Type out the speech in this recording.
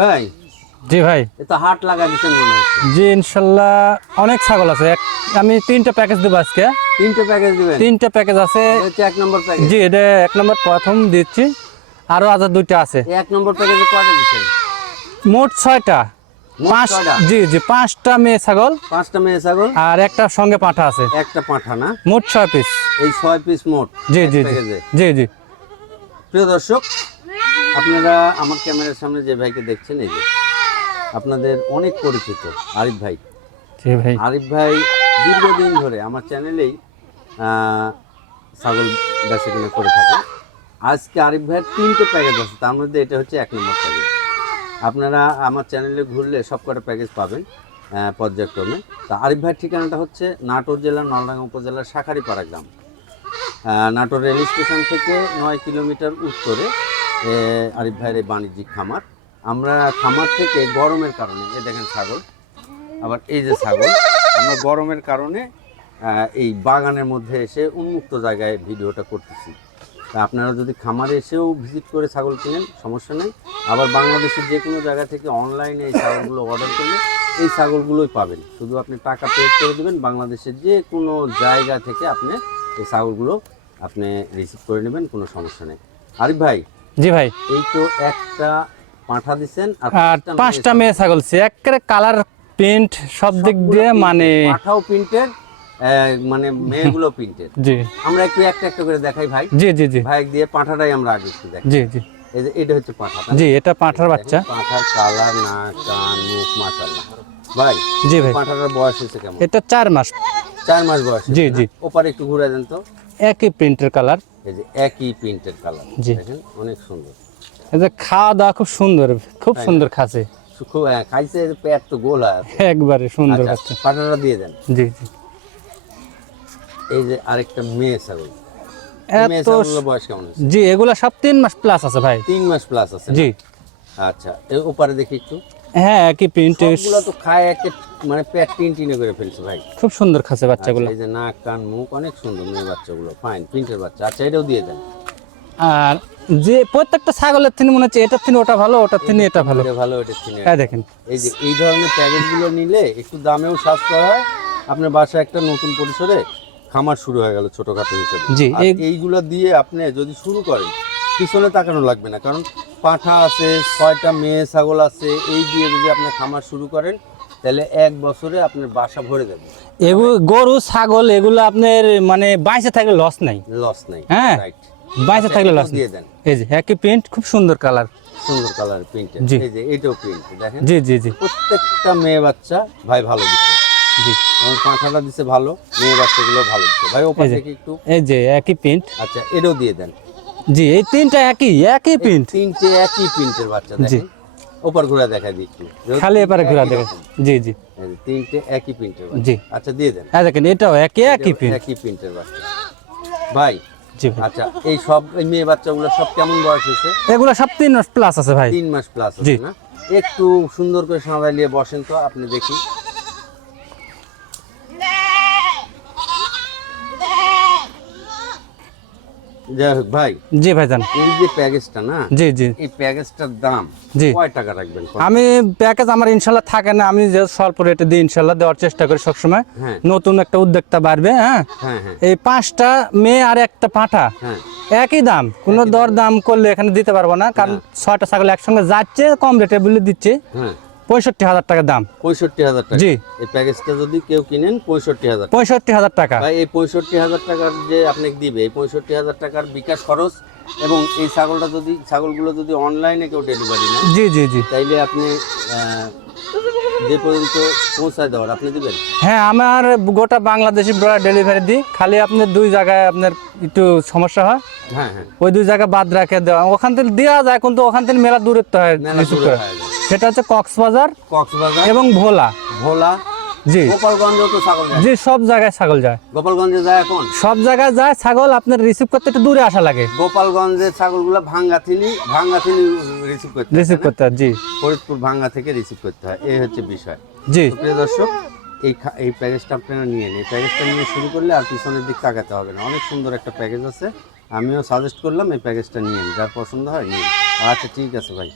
ভাই জি ভাই। এ তো হাট লাগা দিচ্ছেন মনে জি ইনশাল্লাহ অনেক ছাগল আছে। আমি তিনটা প্যাকেজ দেবো আজকে। তিনটে প্যাকেজ দিবেন? তিনটা প্যাকেজ আছে। এটা এক নম্বর প্যাকেজ। জি এটা এক নম্বর প্রথম দিচ্ছি। আরও আজার দুইটা আছে। এক নম্বর প্যাকেজে কয়টা দিচ্ছেন? মোট ছয়টা। জি জি পাঁচটা মেয়ে ছাগল। পাঁচটা মেয়ে ছাগল? আর একটা সঙ্গে পাঠা আছে। একটা পাঠা না? মোট ছয় পিস। এই ছয় পিস মোট জি জি জি। জি জি। প্রিয় দর্শক আপনারা আমার ক্যামেরার সামনে যে ভাইকে দেখছেন এই যে আপনাদের অনেক পরিচিত আরিফ ভাই। ভাই। আরিফ ভাই দীর্ঘদিন ধরে আমার চ্যানেলেই ছাগল বেচা কিনে করে থাকে। আজকে আরিফ ভাইয়ের তিনটে প্যাকেজ আছে তার মধ্যে এটা হচ্ছে এক নম্বর প্যাকেজ আপনারা আমার চ্যানেলে ঘুরলে সব কটা প্যাকেজ পাবেন পর্যায়ক্রমে। তা আরিফ ভাইয়ের ঠিকানাটা হচ্ছে নাটোর জেলার নলডাঙ্গা উপজেলার শাখারিপাড়া গ্রাম। নাটোর রেল স্টেশন থেকে নয় কিলোমিটার উত্তরে আরিফ ভাইয়ের এই বাণিজ্যিক খামার। আমরা খামার থেকে গরমের কারণে, এ দেখেন ছাগল, আবার এই যে ছাগল, আমরা গরমের কারণে এই বাগানের মধ্যে এসে উন্মুক্ত জায়গায় ভিডিওটা করতেছি। তা আপনারা যদি খামারে এসেও ভিজিট করে ছাগল কিনেন, সমস্যা নেই। আবার বাংলাদেশের যে কোনো জায়গা থেকে অনলাইনে এই ছাগলগুলো অর্ডার করলে, এই ছাগলগুলোই পাবেন। শুধু আপনি টাকা পে করে দেবেন, বাংলাদেশের যে কোনো জায়গা থেকে আপনি এই ছাগলগুলো আপনি রিসিভ করে নেবেন, কোনো সমস্যা নেই। আরিফ ভাই জি ভাই। এই তো একটা পাঁঠা দিচ্ছেন আর পাঁচটা মেয়ে ছাগল। একেবারে কালার প্রিন্ট সব দিক দিয়ে মানে পাঠাও প্রিন্টের মানে মেয়েগুলো প্রিন্টের জি। আমরা একটু একটা একটা করে দেখাই ভাই। জি জি জি। ভাই দিয়ে পাঠাটাই আমরা আগে একটু দেখাই। জি জি। এই যে এটা হচ্ছে পাঠা না? জি এটা পাঁঠার বাচ্চা। পাঠার কালার নাক কান মুখ মাশাআল্লাহ। ভাই জি ভাই। পাঠাটার বয়স হয়েছে কেমন? এটা চার মাস। চার মাস বয়স জি, জি। ওপারে একটু ঘুরে দেন তো। একই প্রিন্টের কালার। এই যে একই প্রিন্টের কালার। জি। দেখেন অনেক সুন্দর। এই যে খাওয়া দাওয়া খুব সুন্দর খুব সুন্দর খাচ্ছে। খুব হ্যাঁ, খাইছে পেট তো গোল হয় একবারে সুন্দর আচ্ছা বাচ্চা পাঠাটা দিয়ে দেন। জি জি। এই যে আরেকটা মেয়ে ছাগল। এত বয়স কেমন জি এগুলা সব তিন মাস প্লাস আছে ভাই। তিন মাস প্লাস আছে জি। আচ্ছা এই ওপারে দেখি একটু। হ্যাঁ একই প্রিন্ট সবগুলো তো খায় একে মানে পেট টিন টিনে করে ফেলছে ভাই। খুব সুন্দর খাচ্ছে বাচ্চাগুলো। আচ্ছা, এই যে নাক কান মুখ অনেক সুন্দর মেয়ে বাচ্চাগুলো। ফাইন প্রিন্টের বাচ্চা। আচ্ছা এটাও দিয়ে দেন। আর যে প্রত্যেকটা ছাগলের থেকে মনে হচ্ছে এটার থেকে ওটা ভালো ওটার থেকে এটা ভালো। ভালো এটা কিনে হ্যাঁ দেখেন। এই যে এই ধরনের প্যাকেটগুলো নিলে একটু দামেও সাশ্রয় হয়। আপনার বাসায় একটা নতুন পরিসরে খামার শুরু হয়ে গেল ছোটখাটো হিসেবে। জি, এইগুলো দিয়ে আপনি যদি শুরু করেন পিছনে তাকানো লাগবে না। কারণ পাঠা আছে ছয়টা মেয়ে ছাগল আছে এই দিয়ে যদি আপনি খামার শুরু করেন তাহলে এক বছরে আপনার বাসা ভরে যাবে। এগুলো গরু ছাগল এগুলো আপনার মানে বাইসে থাকলে লস নাই। লস নেই হ্যাঁ। বাইসে থাকলে লস দিয়ে দেন। এই যে একই প্রিন্ট খুব সুন্দর কালার সুন্দর কালার প্রিন্টেড জি। এই যে এটাও প্রিন্ট দেখেন। জি জি জি। প্রত্যেকটা মেয়ে বাচ্চা ভাই ভালো দিচ্ছে। জি। এবং পাঁঠাটা দিচ্ছে ভালো মেয়ে বাচ্চাগুলো ভালো দিচ্ছে। ভাই যে। একটু এই যে একই প্রিন্ট আচ্ছা এটাও দিয়ে দেন। জি এই তিনটা একই একই প্রিন্ট তিনটে একই প্রিন্টের বাচ্চা জি। ওপার ঘুরে দিই একটু খালি এপারে ঘোরা দেখেন জি জি। তিনটে একই প্রিন্টের জি। আচ্ছা দিয়ে দেন। হ্যাঁ দেখেন এটাও একই একই প্রিন্ট একই প্রিন্টের বাচ্চা। ভাই জি আচ্ছা এই সব এই মেয়ে বাচ্চাগুলো সব কেমন বয়স হয়েছে? এগুলো সব তিন মাস প্লাস আছে ভাই। তিন মাস প্লাস। আছে না? একটু সুন্দর করে সাঁড়ালিয়ে বসেন তো আপনি দেখি। যাই হোক ভাই জি ভাইজান। এই যে প্যাকেজটা না জি জি। এই প্যাকেজটার দাম জি। কয় টাকা রাখবেন আমি প্যাকেজ আমার ইনশাল্লাহ থাকে না আমি যে স্বল্প রেটে দিই ইনশাল্লাহ দেওয়ার চেষ্টা করি সবসময়। হ্যাঁ। নতুন একটা উদ্যোক্তা বাড়বে হ্যাঁ? হ্যাঁ হ্যাঁ। এই পাঁচটা মেয়ে আর একটা পাঁঠা হ্যাঁ। একই দাম। কোনো দর দাম করলে এখানে দিতে পারব না কারণ ছয়টা ছাগল একসঙ্গে যাচ্ছে কম রেটে বলে দিচ্ছে। হ্যাঁ। পঁয়ষট্টি হাজার টাকা দাম। পঁয়ষট্টি হাজার টাকা। জি। এই প্যাকেজটা যদি কেউ কিনেন পঁয়ষট্টি হাজার পঁয়ষট্টি হাজার টাকা। ভাই এই পঁয়ষট্টি হাজার টাকার যে আপনাকে দিবে এই পঁয়ষট্টি হাজার টাকার বিকাশ খরচ এবং এই ছাগলটা যদি ছাগলগুলো যদি অনলাইনে কেউ ডেলিভারি নেয় জি জি জি। তাইলে আপনি যে পর্যন্ত পৌঁছায় দেওয়ার আপনি দিবেন? হ্যাঁ আমার গোটা বাংলাদেশি ব্রয়লার ডেলিভারি দিই। খালি আপনার দুই জায়গায় আপনার একটু সমস্যা হয়। হ্যাঁ হ্যাঁ। ওই দুই জায়গা বাদ রাখে দেওয়া। ওখান থেকে দেওয়া যায় কিন্তু ওখান থেকে মেলা দূরত্ব হয়। সেটা হচ্ছে কক্সবাজার কক্সবাজার। এবং ভোলা। ভোলা। জি। গোপালগঞ্জেও তো ছাগল যায়। জি সব জায়গায় ছাগল যায়। গোপালগঞ্জে যায় এখন? সব জায়গায় যায় ছাগল আপনার রিসিভ করতে একটু দূরে আসা লাগে। গোপালগঞ্জের ছাগলগুলো ভাঙ্গা থিনি ভাঙ্গা থিনি রিসিভ করতে রিসিভ করতে হয়, জি। ফরিদপুর ভাঙ্গা থেকে রিসিভ করতে হয় এই হচ্ছে বিষয়। জি। প্রিয় দর্শক এই এই প্যাকেজটা আপনারা নিয়ে নিন। প্যাকেজটা নিয়ে শুরু করলে আর পিছনের দিক তাকাতে হবে না। অনেক সুন্দর একটা প্যাকেজ আছে। আমিও সাজেস্ট করলাম এই প্যাকেজটা নিয়ে নিন। যার পছন্দ হয় নিন। আচ্ছা ঠিক আছে ভাই।